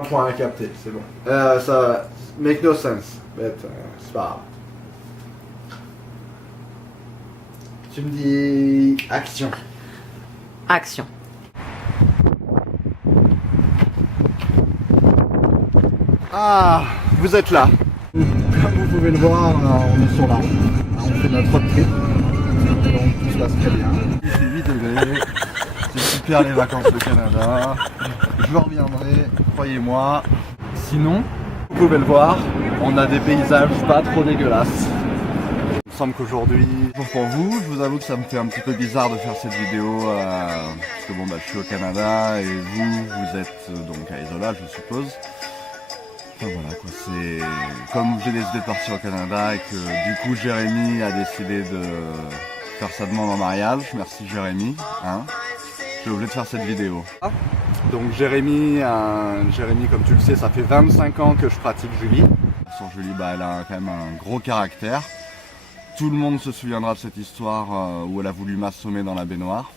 Un point à capter, c'est bon. Ça make no sense, mais c'est pas grave. Tu me dis action. Action. Ah, vous êtes là. Comme vous pouvez le voir, on est sur la route. On fait notre road trip. Donc tout se passe très bien. Il fait 8 degrés. C'est super les vacances au Canada. Je reviendrai, croyez-moi. Sinon, vous pouvez le voir, on a des paysages pas trop dégueulasses. Il me semble qu'aujourd'hui, pour vous, je vous avoue que ça me fait un petit peu bizarre de faire cette vidéo parce que bon bah je suis au Canada et vous êtes donc à Isola je suppose. Enfin voilà quoi, c'est comme j'ai décidé de partir au Canada et que du coup Jérémy a décidé de faire sa demande en mariage. Merci Jérémy, hein. J'ai oublié de faire cette vidéo. Donc Jérémy, comme tu le sais, ça fait 25 ans que je pratique Julie. Sur Julie, bah, elle a quand même un gros caractère. Tout le monde se souviendra de cette histoire où elle a voulu m'assommer dans la baignoire.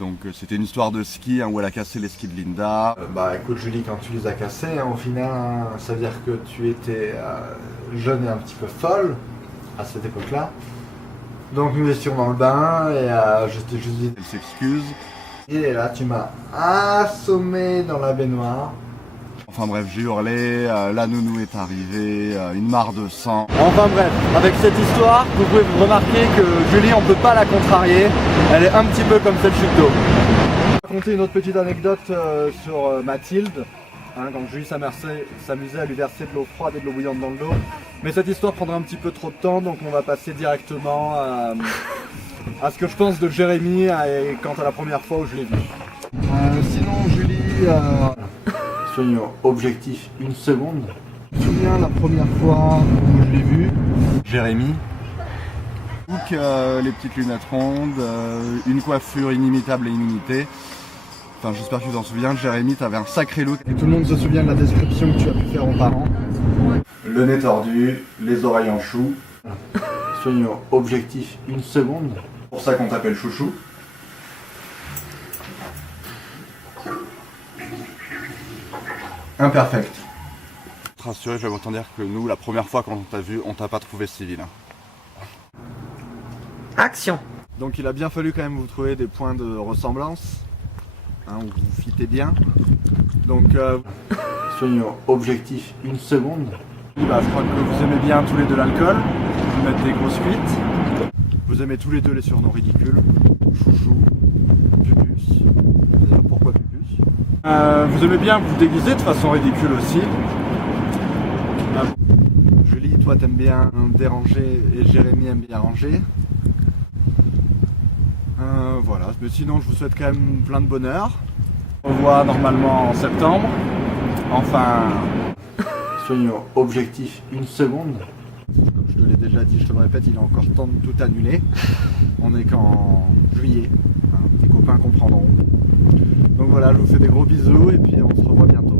Donc c'était une histoire de ski où elle a cassé les skis de Linda. Bah écoute Julie, quand tu les as cassés, au final, ça veut dire que tu étais jeune et un petit peu folle à cette époque-là. Donc nous étions dans le bain et je t'ai juste dit qu'elle s'excuse. Et là tu m'as assommé dans la baignoire. Enfin bref, j'ai hurlé, la nounou est arrivée, une mare de sang. Enfin bref, avec cette histoire, vous pouvez remarquer que Julie, on peut pas la contrarier. Elle est un petit peu comme cette chute d'eau. Je vais raconter une autre petite anecdote sur Mathilde. Quand Julie s'amusait à lui verser de l'eau froide et de l'eau bouillante dans le dos. Mais cette histoire prendra un petit peu trop de temps, donc on va passer directement à ce que je pense de Jérémy quant à la première fois où je l'ai vu. Sinon Julie, soyons objectifs une seconde. Je me souviens la première fois où je l'ai vu, Jérémy. Donc les petites lunettes rondes, une coiffure inimitable et inimitée. Enfin, j'espère que tu t'en souviens, Jérémy, t'avais un sacré look. Et tout le monde se souvient de la description que tu as pu faire aux parents. Le nez tordu, les oreilles en chou. Soyons objectifs une seconde. C'est pour ça qu'on t'appelle chouchou. Imperfect. Je te rassure, je vais vous dire que nous, la première fois qu'on t'a vu, on t'a pas trouvé civil. Action. Donc il a bien fallu quand même vous trouver des points de ressemblance. Où vous fitez bien. Donc soyons objectifs une seconde. Bah, je crois que vous aimez bien tous les deux l'alcool, vous mettez des grosses cuites. Vous aimez tous les deux les surnoms ridicules. Chouchou, Pupus. D'ailleurs pourquoi Pupus vous aimez bien vous déguiser de façon ridicule aussi. Julie, toi t'aimes bien déranger et Jérémy aime bien ranger. Voilà, mais sinon je vous souhaite quand même plein de bonheur. On se revoit normalement en septembre. Enfin, soyons objectifs une seconde. Comme je te l'ai déjà dit, je te le répète, il est encore temps de tout annuler. On est qu'en juillet. Tes copains comprendront. Donc voilà, je vous fais des gros bisous et puis on se revoit bientôt.